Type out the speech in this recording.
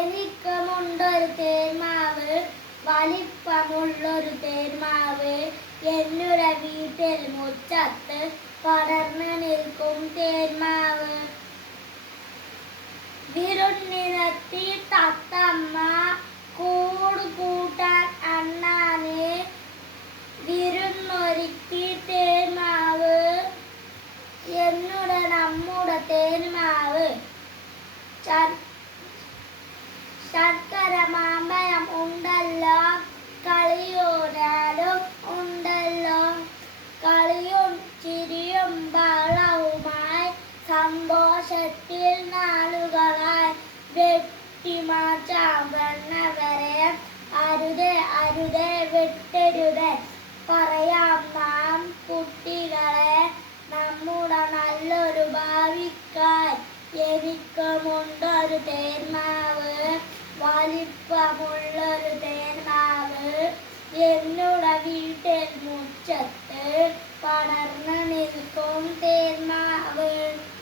എനിക്കുമുണ്ടൊരു തേന്മാവ്, വലിപ്പമുള്ളൊരു തേന്മാവ്. എന്നുടെ വീട്ടിൽ മുറ്റത്ത് പടർന്നു നിൽക്കും തേന്മാവ്. വിരുന്നിനെത്തി തത്തമ്മ കൂട് കൂട്ടാൻ അണ്ണാന് വിരുന്നൊരുക്കി തേന്മാവ്. എന്നുടെ നമ്മുടെ തേന്മാവ്. ശർക്കര മാമ്പഴം ഉണ്ടല്ലോ, കളിയൂരാലും ഉണ്ടല്ലോ. കളിയും ചിരിയും ബഹളവുമായി സന്തോഷത്തിൽ നാളുകളായി വെട്ടിമാറ്റാം വരെ. അരുതേ അരുതേ വെട്ടരുതേ പറയാം നാം കുട്ടികളെ, നമ്മുടെ നല്ലൊരു ഭാവിക്കായി. എനിക്കുമുണ്ടൊരു തേന്മാവ്, വലിപ്പമുള്ളൊരു തേന്മാവ്. എന്നുടെ വീട്ടിൽ മുറ്റത്ത്